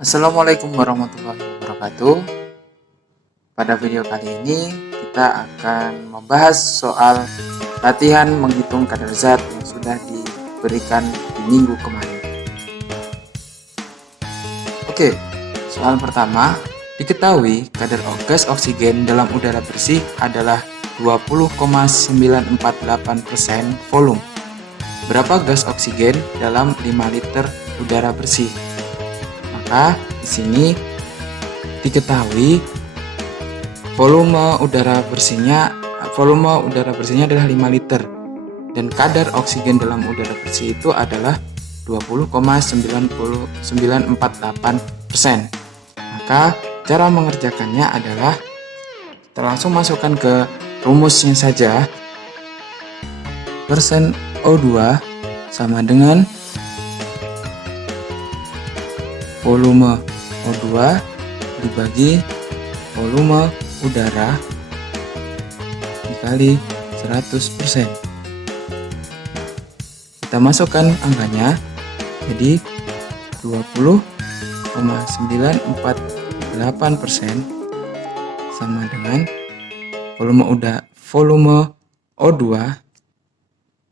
Assalamualaikum warahmatullahi wabarakatuh. Pada video kali ini kita akan membahas soal latihan menghitung kadar zat yang sudah diberikan di minggu kemarin. Oke, soal pertama, diketahui kadar gas oksigen dalam udara bersih adalah 20,948% volume. Berapa gas oksigen dalam 5 liter udara bersih? Maka di sini diketahui volume udara bersihnya adalah 5 liter dan kadar oksigen dalam udara bersih itu adalah 20,948%. Maka cara mengerjakannya adalah kita langsung masukkan ke rumusnya saja. Persen O2 sama dengan volume O2 dibagi volume udara dikali 100%. Kita masukkan angkanya, jadi 20,948% sama dengan volume O2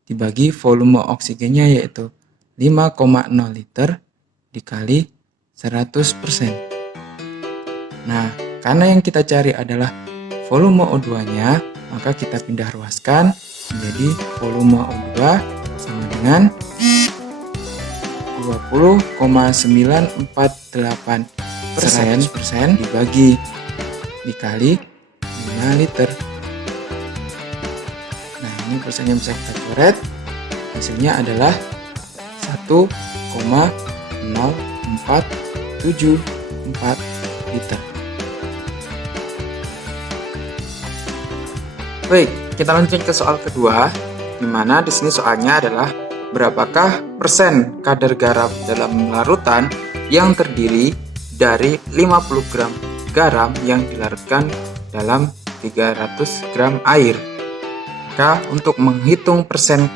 dibagi volume oksigennya, yaitu 5,0 liter dikali 100%. Nah, karena yang kita cari adalah volume O2-nya, maka kita pindah ruaskan menjadi volume O2 sama dengan 20,948% dikali 5 liter. Nah, ini persennya bisa kita coret. Hasilnya adalah 1,0474 liter. Baik, kita lanjut ke soal kedua, di mana di sini soalnya adalah berapakah persen kadar garam dalam larutan yang terdiri dari 50 gram garam yang dilarutkan dalam 300 gram air. Maka untuk menghitung persen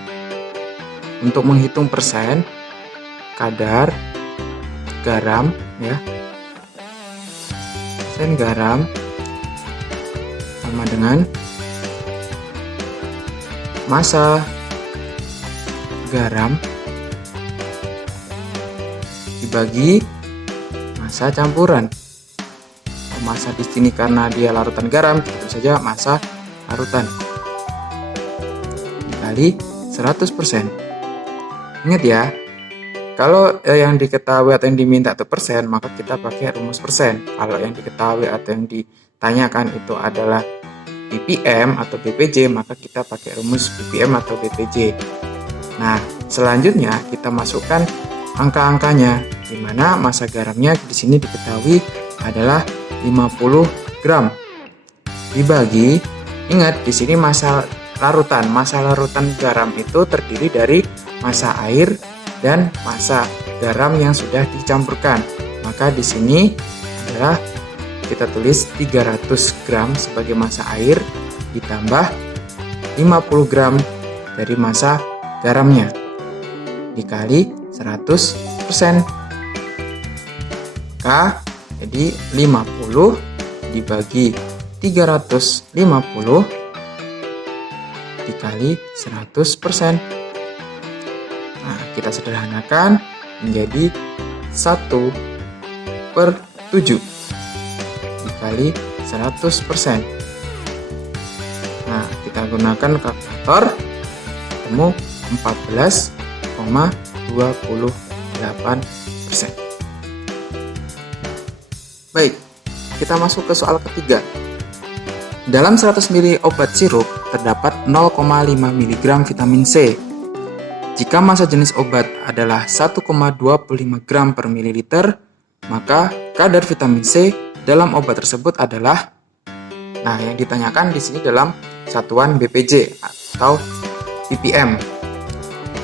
kadar garam, ya, persen garam sama dengan massa garam dibagi massa campuran. Massa di sini karena dia larutan garam, tentu saja massa larutan dikali 100%. Ingat ya, kalau yang diketahui atau yang diminta itu persen, maka kita pakai rumus persen. Kalau yang diketahui atau yang ditanyakan itu adalah ppm atau bpj, maka kita pakai rumus ppm atau bpj. Nah, selanjutnya kita masukkan angka-angkanya, di mana massa garamnya di sini diketahui adalah 50 gram dibagi, ingat di sini massa larutan garam itu terdiri dari massa air dan massa garam yang sudah dicampurkan. Maka di sini adalah kita tulis 300 gram sebagai massa air ditambah 50 gram dari massa garamnya dikali 100%. Maka jadi 50 dibagi 350 dikali 100%. Nah, kita sederhanakan menjadi 1/7 dikali 100%. Nah, kita gunakan kalkulator, ketemu 14,28%. Baik, kita masuk ke soal ketiga. Dalam 100 ml obat sirup terdapat 0,5 mg vitamin C. Jika massa jenis obat adalah 1,25 gram per mililiter, maka kadar vitamin C dalam obat tersebut adalah, nah, yang ditanyakan di sini dalam satuan BPJ atau ppm.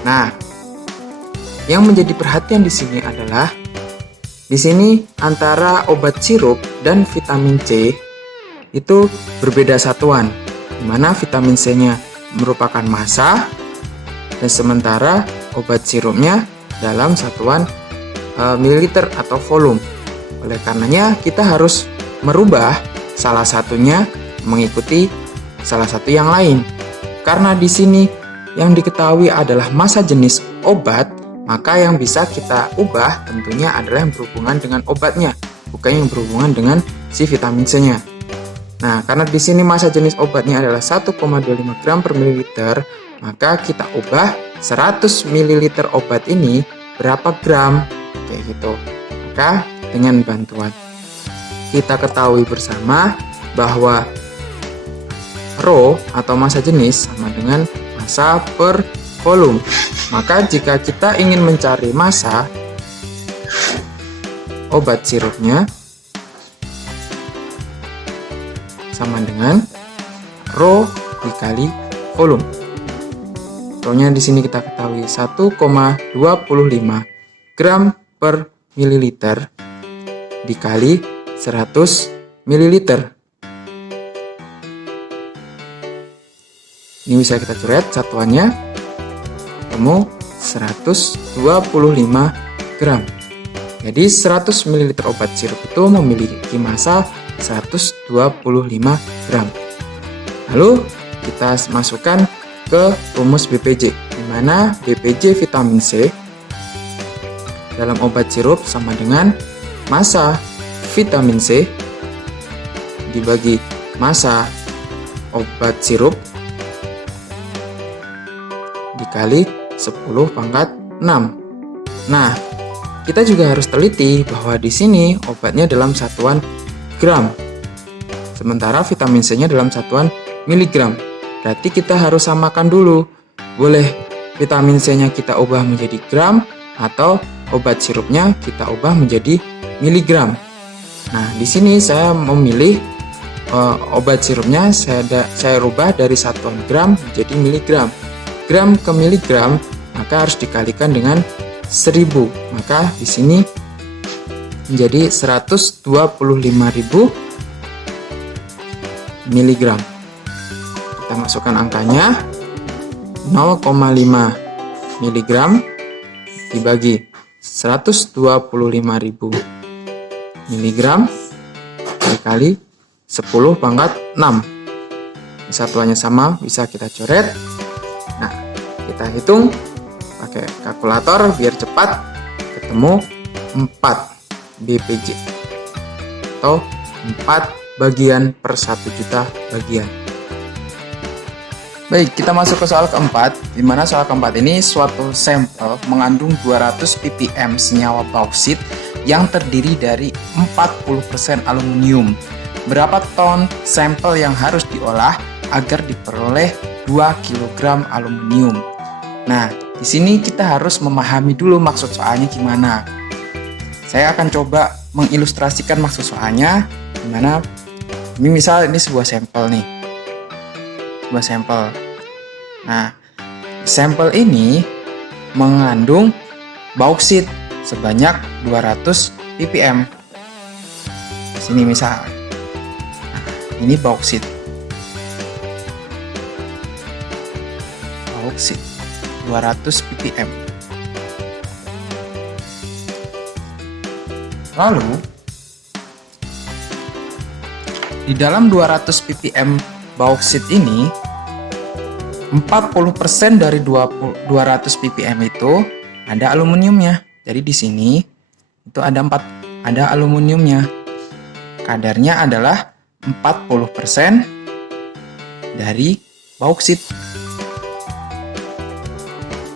Nah, yang menjadi perhatian di sini adalah di sini antara obat sirup dan vitamin C itu berbeda satuan, di mana vitamin C-nya merupakan massa dan sementara obat sirupnya dalam satuan mililiter atau volume. Oleh karenanya kita harus merubah salah satunya mengikuti salah satu yang lain. Karena di sini yang diketahui adalah massa jenis obat, maka yang bisa kita ubah tentunya adalah yang berhubungan dengan obatnya, bukan yang berhubungan dengan si vitamin C-nya. Nah, karena di sini massa jenis obatnya adalah 1,25 gram per mililiter, maka kita ubah 100 ml obat ini berapa gram, kayak gitu. Maka dengan bantuan kita ketahui bersama bahwa rho atau massa jenis sama dengan massa per volume. Maka jika kita ingin mencari massa obat sirupnya sama dengan rho dikali volume. Rho-nya di sini kita ketahui 1,25 gram per mililiter dikali 100 mililiter. Ini bisa kita coret satuannya, ketemu 125 gram. Jadi 100 ml obat sirup itu memiliki massa 125 gram. Lalu kita masukkan ke rumus BPJ, di mana BPJ vitamin C dalam obat sirup sama dengan massa vitamin C dibagi massa obat sirup dikali 10 pangkat 6. Nah, kita juga harus teliti bahwa di sini obatnya dalam satuan gram, sementara vitamin C-nya dalam satuan miligram. Berarti kita harus samakan dulu. Boleh vitamin C-nya kita ubah menjadi gram atau obat sirupnya kita ubah menjadi miligram. Nah, di sini saya memilih obat sirupnya saya rubah dari satuan gram menjadi miligram. Gram ke miligram maka harus dikalikan dengan 1000. Maka di sini menjadi 125.000 miligram. Kita masukkan angkanya 0,5 miligram dibagi 125.000 miligram dikali 10 pangkat 6. Satuannya sama, bisa kita coret. Nah, kita hitung pakai kalkulator biar cepat, ketemu 4 BPJ atau 4 bagian per 1 juta bagian. Baik, kita masuk ke soal keempat, di mana soal keempat ini suatu sampel mengandung 200 ppm senyawa bauksit yang terdiri dari 40% aluminium. Berapa ton sampel yang harus diolah agar diperoleh 2 kg aluminium? Nah, di sini kita harus memahami dulu maksud soalnya gimana. Saya akan coba mengilustrasikan maksud soalnya, dimana ini misal ini sebuah sampel nih. Sebuah sampel. Nah, sampel ini mengandung bauksit sebanyak 200 ppm. Di sini misal. Nah, ini bauksit. Bauksit 200 ppm. Lalu di dalam 200 ppm bauksit ini 40% dari 200 ppm itu ada aluminiumnya. Jadi di sini itu ada aluminiumnya. Kadarnya adalah 40% dari bauksit.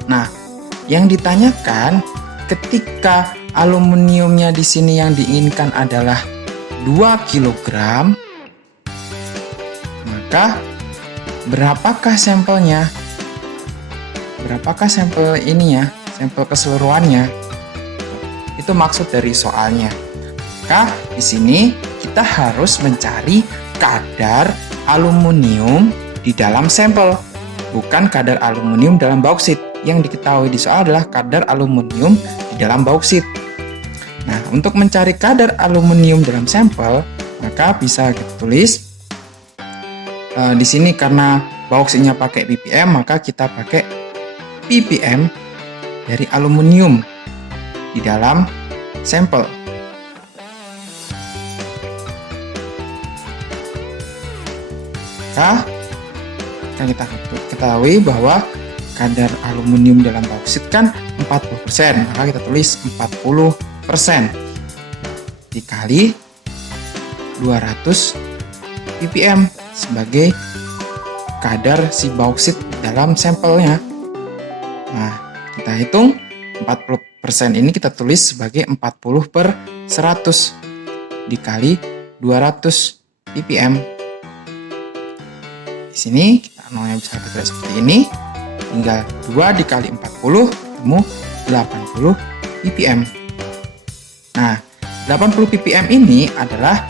Nah, yang ditanyakan ketika aluminiumnya di sini yang diinginkan adalah 2 kg, maka berapakah sampelnya? Berapakah sampel ini ya? Sampel keseluruhannya? Itu maksud dari soalnya. Maka di sini kita harus mencari kadar aluminium di dalam sampel, bukan kadar aluminium dalam bauksit. Yang diketahui di soal adalah kadar aluminium di dalam bauksit. Nah, untuk mencari kadar aluminium dalam sampel, maka bisa kita tulis di sini karena bauksitnya pakai ppm, maka kita pakai ppm dari aluminium di dalam sampel. Maka kan kita ketahui bahwa kadar aluminium dalam bauksit kan 40%, maka kita tulis 40% dikali 200 ppm sebagai kadar si bauksit dalam sampelnya. Nah, kita hitung 40% ini kita tulis sebagai 40/100 dikali 200 ppm. Di sini kita nolnya bisa kita tulis seperti ini. Tinggal 2 dikali 40 ketemu 80 ppm. Nah, 80 ppm ini adalah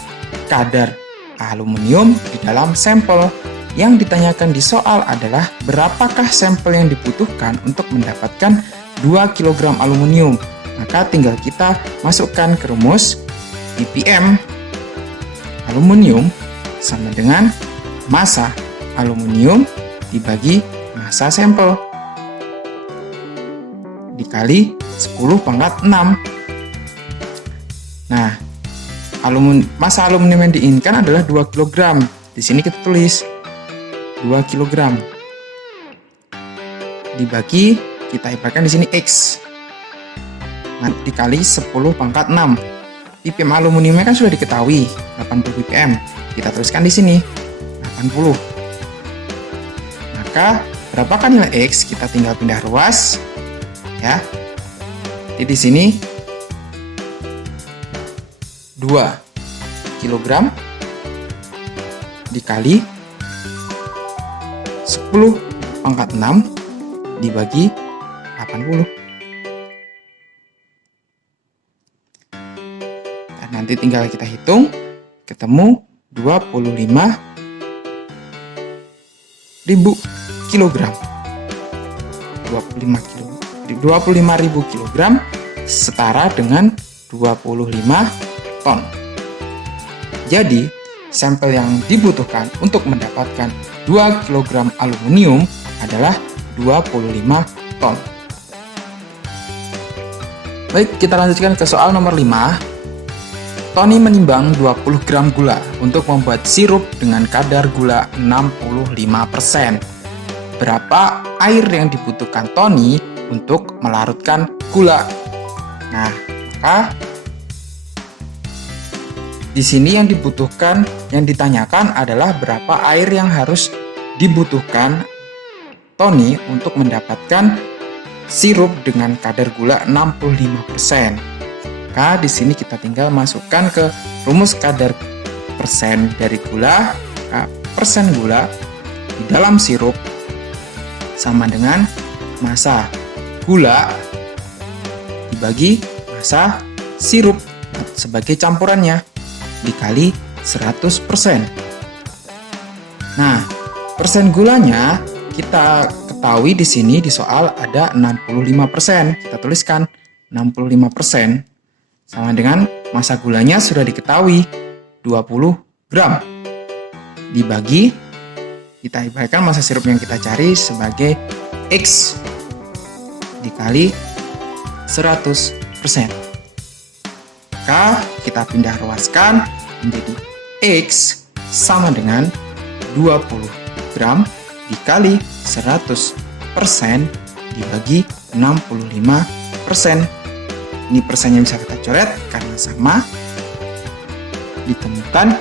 kadar aluminium di dalam sampel. Yang ditanyakan di soal adalah berapakah sampel yang dibutuhkan untuk mendapatkan 2 kg aluminium. Maka tinggal kita masukkan ke rumus ppm aluminium sama dengan massa aluminium dibagi massa sampel dikali 10⁻⁶. Nah, massa aluminium yang diinginkan adalah 2 kg. Di sini kita tulis 2 kg dibagi, kita ibaratkan di sini X. Nah, dikali 10⁻⁶. ppm aluminiumnya kan sudah diketahui 80 ppm. Kita tuliskan di sini 80. Maka berapakah nilai X? Kita tinggal pindah ruas ya. Jadi di sini 2 kg dikali 10⁻⁶ dibagi 80. Dan nanti tinggal kita hitung, ketemu 25.000 kg. 25.000 kg setara dengan 25 ton. Jadi, sampel yang dibutuhkan untuk mendapatkan 2 kg aluminium adalah 25 ton. Baik, kita lanjutkan ke soal nomor 5. Tony menimbang 20 gram gula untuk membuat sirup dengan kadar gula 65%. Berapa air yang dibutuhkan Tony untuk melarutkan gula? Nah, maka di sini yang dibutuhkan, yang ditanyakan adalah berapa air yang harus dibutuhkan Tony untuk mendapatkan sirup dengan kadar gula 65%. Maka di sini kita tinggal masukkan ke rumus kadar persen dari gula. Maka persen gula di dalam sirup sama dengan massa gula dibagi massa sirup sebagai campurannya dikali 100%. Nah, persen gulanya kita ketahui di sini di soal ada 65%. Kita tuliskan 65% sama dengan massa gulanya sudah diketahui 20 gram dibagi, kita ibaratkan massa sirup yang kita cari sebagai X dikali 100%. Maka kita pindah ruaskan menjadi X sama dengan 20 gram dikali 100% dibagi 65%. Ini persennya bisa kita coret karena sama, ditemukan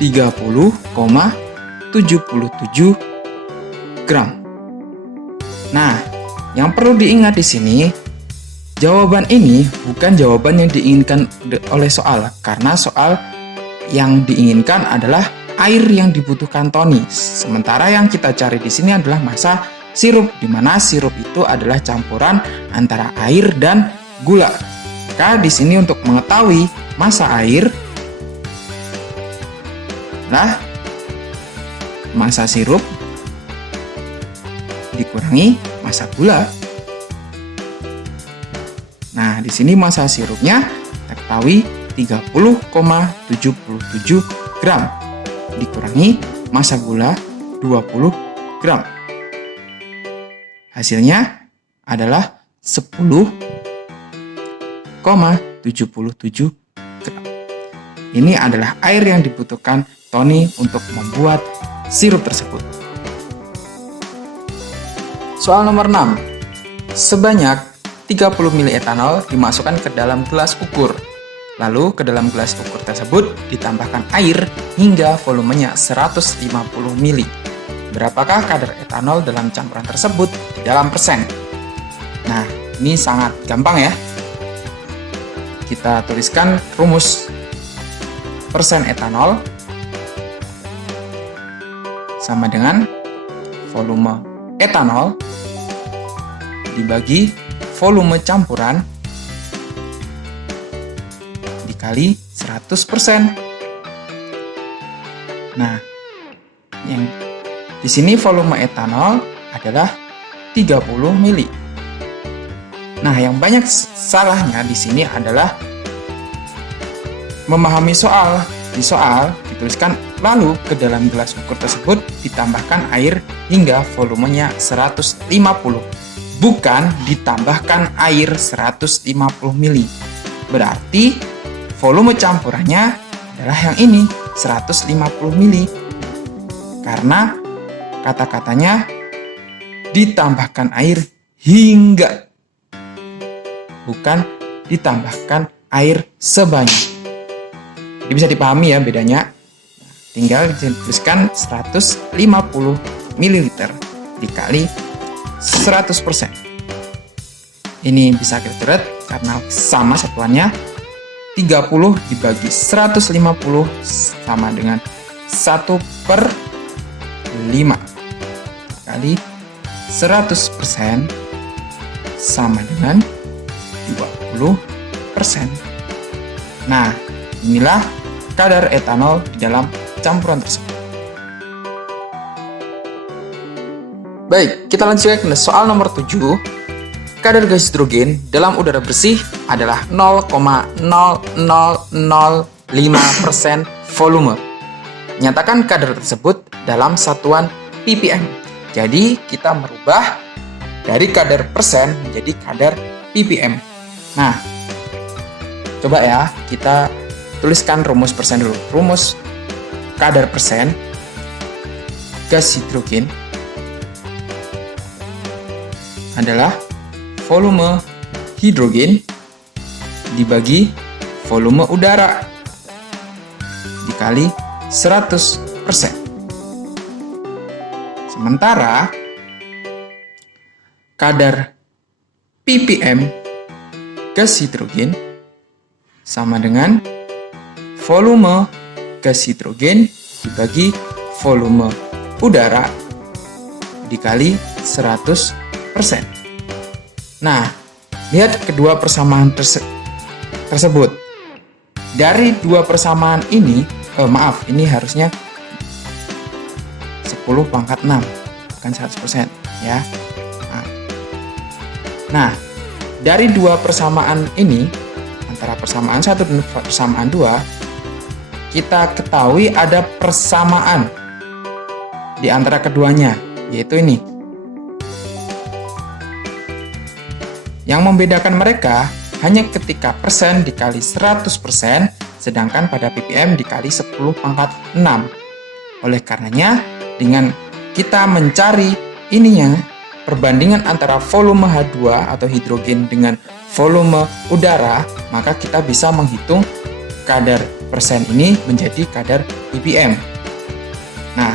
30,77 gram. Nah, yang perlu diingat di sini, jawaban ini bukan jawaban yang diinginkan oleh soal, karena soal yang diinginkan adalah air yang dibutuhkan Tony. Sementara yang kita cari di sini adalah massa sirup, di mana sirup itu adalah campuran antara air dan gula. Maka di sini untuk mengetahui massa air, nah massa sirup dikurangi massa gula. Nah, di sini massa sirupnya kita ketahui 30,77 gram dikurangi massa gula 20 gram. Hasilnya adalah 10,77 gram. ini adalah air yang dibutuhkan Tony untuk membuat sirup tersebut. Soal nomor 6. Sebanyak 30 ml etanol dimasukkan ke dalam gelas ukur. Lalu ke dalam gelas ukur tersebut ditambahkan air hingga volumenya 150 ml. Berapakah kadar etanol dalam campuran tersebut di dalam persen? Nah, ini sangat gampang ya. Kita tuliskan rumus persen etanol sama dengan volume etanol dibagi volume campuran dikali 100%. Nah, yang di sini volume etanol adalah 30 ml. Nah, yang banyak salahnya di sini adalah memahami soal. Di soal dituliskan lalu ke dalam gelas ukur tersebut ditambahkan air hingga volumenya 150. Bukan ditambahkan air 150 ml. Berarti volume campurannya adalah yang ini, 150 ml. Karena kata-katanya ditambahkan air hingga, bukan ditambahkan air sebanyak. Jadi bisa dipahami ya bedanya. Tinggal dituliskan 150 ml dikali 100%. Ini bisa kita coret karena sama satuannya. 30 dibagi 150 sama dengan 1/5 kali 100% sama dengan 20%. Nah, inilah kadar etanol di dalam campuran tersebut. Baik, kita lanjutkan ke soal nomor 7. Kadar gas hidrogen dalam udara bersih adalah 0,0005% volume. Nyatakan kadar tersebut dalam satuan ppm. Jadi, kita merubah dari kadar persen menjadi kadar ppm. Nah, coba ya, kita tuliskan rumus persen dulu. Rumus kadar persen gas hidrogen adalah volume hidrogen dibagi volume udara dikali 100%. Sementara kadar ppm gas hidrogen sama dengan volume gas hidrogen dibagi volume udara dikali 100%. Nah, lihat kedua persamaan tersebut. Dari dua persamaan ini, ini harusnya 10 pangkat 6, bukan 100% ya. Nah, dari dua persamaan ini, antara persamaan 1 dan persamaan 2, kita ketahui ada persamaan di antara keduanya, yaitu ini. Yang membedakan mereka hanya ketika persen dikali 100%, sedangkan pada ppm dikali 10 pangkat 6. Oleh karenanya, dengan kita mencari ininya, perbandingan antara volume H2 atau hidrogen dengan volume udara, maka kita bisa menghitung kadar persen ini menjadi kadar ppm. Nah,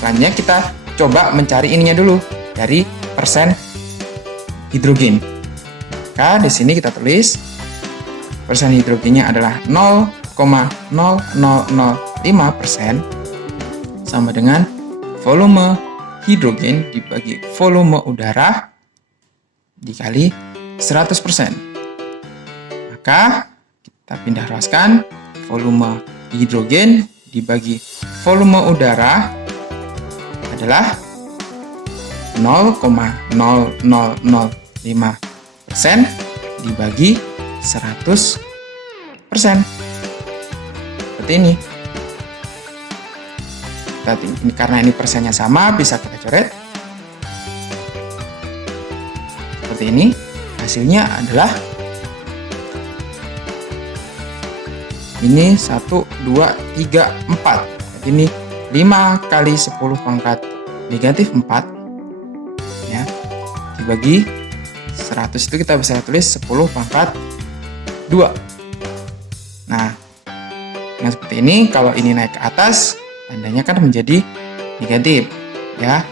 selanjutnya kita coba mencari ininya dulu dari persen hidrogen. Maka di sini kita tulis persen hidrogennya adalah 0,0005% sama dengan volume hidrogen dibagi volume udara dikali 100%. Maka kita pindah ruaskan, volume hidrogen dibagi volume udara adalah 0,0005% dibagi 100%. Seperti ini. Karena ini persennya sama, bisa kita coret. Seperti ini. Hasilnya adalah Ini 1, 2, 3, 4. Jadi ini 5 kali 10 pangkat negatif 4 ya, dibagi 100 itu kita bisa tulis 10 pangkat 2. Nah, dengan seperti ini, kalau ini naik ke atas, tandanya kan menjadi negatif ya.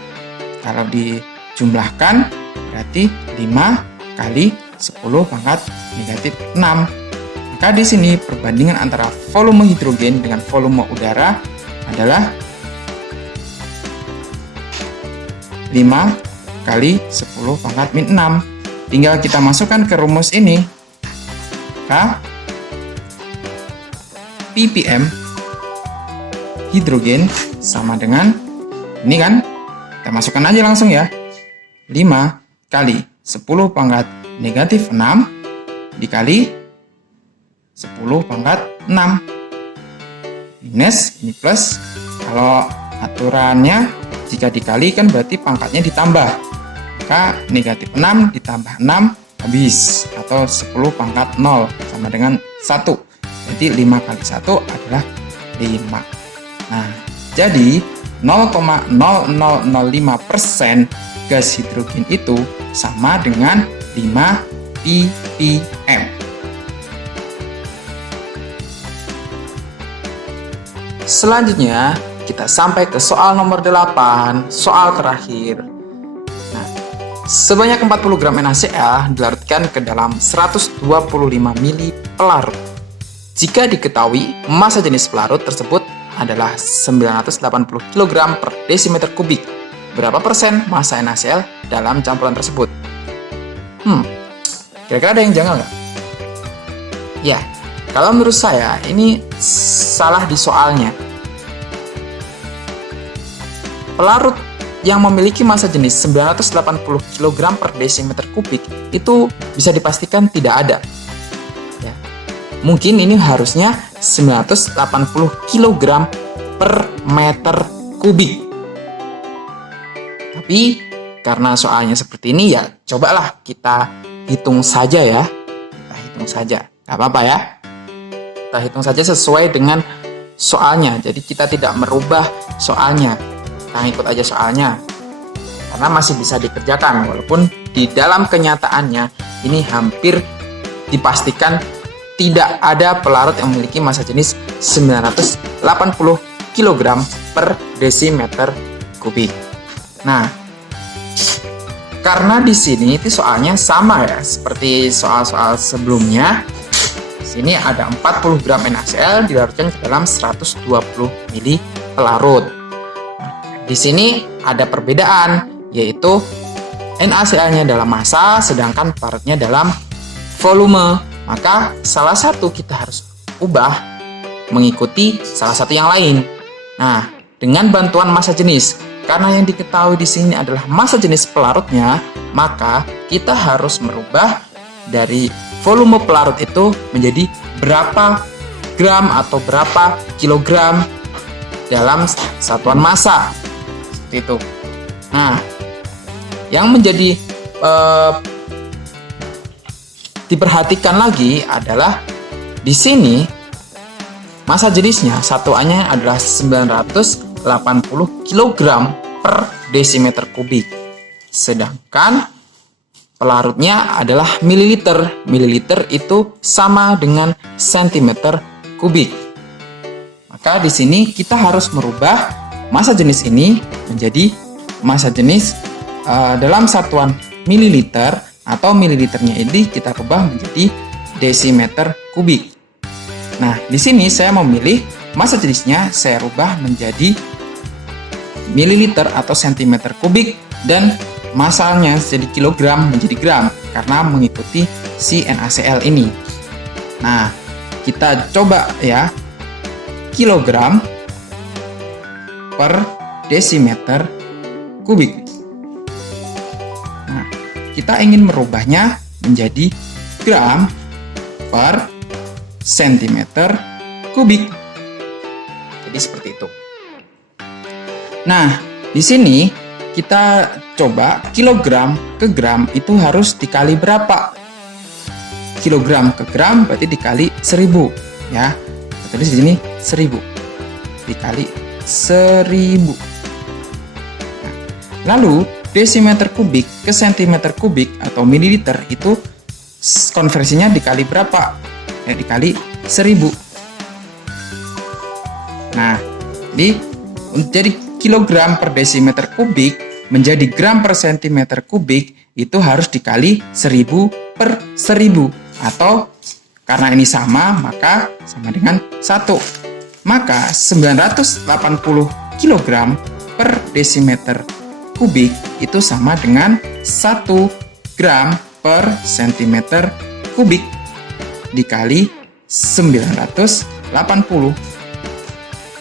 Kalau dijumlahkan berarti 5 kali 10 pangkat negatif 6. Maka di sini perbandingan antara volume hidrogen dengan volume udara adalah 5 kali 10 pangkat min 6. Tinggal kita masukkan ke rumus ini. ppm hidrogen sama dengan ini kan, kita masukkan aja langsung ya, 5 kali 10 pangkat negatif 6 dikali 10 pangkat 6 minus ini plus. Kalau aturannya jika dikali kan berarti pangkatnya ditambah, maka negatif 6 ditambah 6 habis, atau 10 pangkat 0 sama dengan 1. Jadi 5 kali 1 adalah 5. Nah, jadi 0,0005% gas hidrogen itu sama dengan 5 ppm. Selanjutnya, kita sampai ke soal nomor 8, soal terakhir. Nah, sebanyak 40 gram NaCl dilarutkan ke dalam 125 ml pelarut. Jika diketahui massa jenis pelarut tersebut adalah 980 kg per desimeter kubik, berapa persen massa NaCl dalam campuran tersebut? Kira-kira ada yang janggal nggak? Ya, kalau menurut saya ini salah di soalnya. Pelarut yang memiliki massa jenis 980 kg per desimeter kubik itu bisa dipastikan tidak ada. Ya. Mungkin ini harusnya 980 kg per meter kubik. Tapi karena soalnya seperti ini ya, cobalah kita hitung saja ya. Kita hitung saja, nggak apa-apa ya. Kita hitung saja sesuai dengan soalnya. Jadi kita tidak merubah soalnya. Kita ikut aja soalnya. Karena masih bisa dikerjakan, walaupun di dalam kenyataannya ini hampir dipastikan tidak ada pelarut yang memiliki massa jenis 980 kg per desimeter kubik. Nah, karena di sini itu soalnya sama ya, seperti soal-soal sebelumnya. Di sini ada 40 gram NaCl dilarutkan ke dalam 120 ml pelarut. Nah, di sini ada perbedaan, yaitu NaCl-nya dalam massa, sedangkan pelarutnya dalam volume. Maka salah satu kita harus ubah mengikuti salah satu yang lain. Nah, dengan bantuan massa jenis, karena yang diketahui di sini adalah massa jenis pelarutnya, maka kita harus merubah dari volume pelarut itu menjadi berapa gram atau berapa kilogram dalam satuan massa. Seperti itu. Nah, yang menjadi diperhatikan lagi adalah di sini massa jenisnya satuannya adalah 980 kg per desimeter kubik. Sedangkan pelarutnya adalah mililiter. Mililiter itu sama dengan sentimeter kubik. Maka di sini kita harus merubah massa jenis ini menjadi massa jenis dalam satuan mililiter, atau mililiternya ini kita rubah menjadi desimeter kubik. Nah, di sini saya memilih massa jenisnya saya rubah menjadi mililiter atau sentimeter kubik, dan massanya jadi kilogram menjadi gram karena mengikuti si NaCl ini. Nah, kita coba ya, kilogram per desimeter kubik. Nah, kita ingin merubahnya menjadi gram per sentimeter kubik. Jadi seperti itu. Nah, di sini kita coba kilogram ke gram itu harus dikali berapa? Kilogram ke gram berarti dikali 1000 ya. tulis di sini 1000 dikali 1000. Nah, lalu desimeter kubik ke sentimeter kubik atau mililiter itu konversinya dikali berapa? Ya, dikali 1000. Nah, jadi kilogram per desimeter kubik menjadi gram per sentimeter kubik itu harus dikali 1000 per 1000. Atau karena ini sama, maka sama dengan 1. Maka 980 kg per desimeter kubik itu sama dengan 1 gram per sentimeter kubik dikali 980.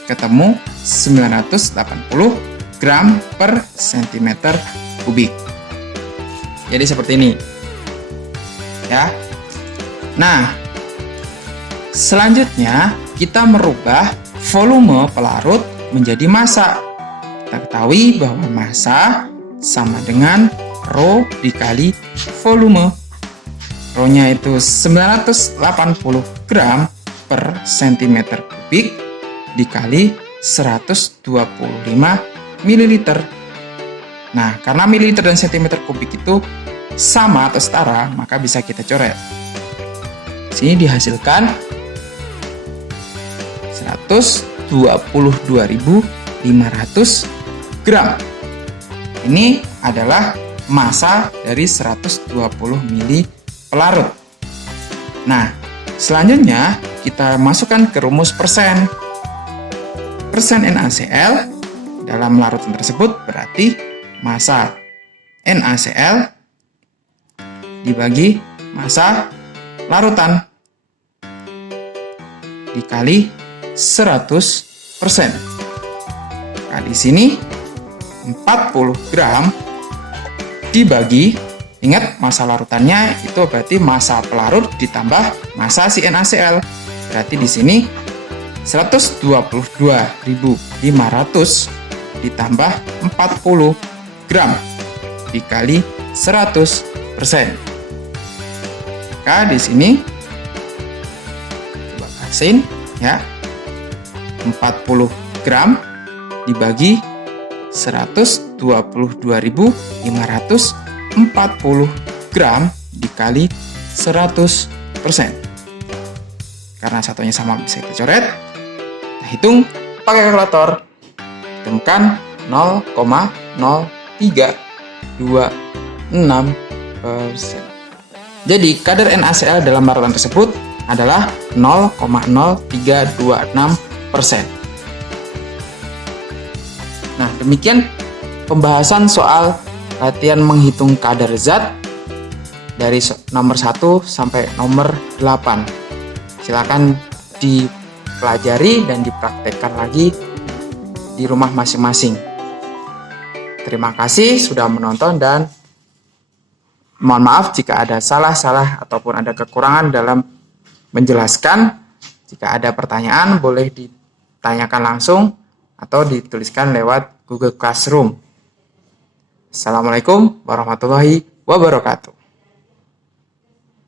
Ketemu 980 gram per sentimeter kubik. Jadi seperti ini. Ya. Nah, selanjutnya kita merubah volume pelarut menjadi massa. Kita ketahui bahwa massa sama dengan Rho dikali volume. Rho-nya itu 980 gram per sentimeter kubik dikali 125 mililiter. Nah, karena mililiter dan sentimeter kubik itu sama atau setara, maka bisa kita coret. Sini dihasilkan 122.500 gram. Ini adalah massa dari 120 mili pelarut. Nah, selanjutnya kita masukkan ke rumus persen. Persen NaCl dalam larutan tersebut berarti massa NaCl dibagi massa larutan dikali 100%. Nah, di sini 40 gram dibagi, ingat massa larutannya itu berarti massa pelarut ditambah massa si NaCl. Berarti di sini 122.500 ditambah 40 gram dikali 100%. Maka di sini coba kasihin ya. 40 gram dibagi 122.540 gram dikali 100%. Karena satunya sama bisa kita coret. Kita hitung pakai kalkulator. Temukan 0,0326%. Jadi kadar NaCl dalam larutan tersebut adalah 0,0326%. Nah, demikian pembahasan soal latihan menghitung kadar zat dari nomor 1 sampai nomor 8. Silakan dipelajari dan dipraktekkan lagi di rumah masing-masing. Terima kasih sudah menonton dan mohon maaf jika ada salah-salah ataupun ada kekurangan dalam menjelaskan. Jika ada pertanyaan boleh ditanyakan langsung atau dituliskan lewat Google Classroom. Assalamualaikum warahmatullahi wabarakatuh.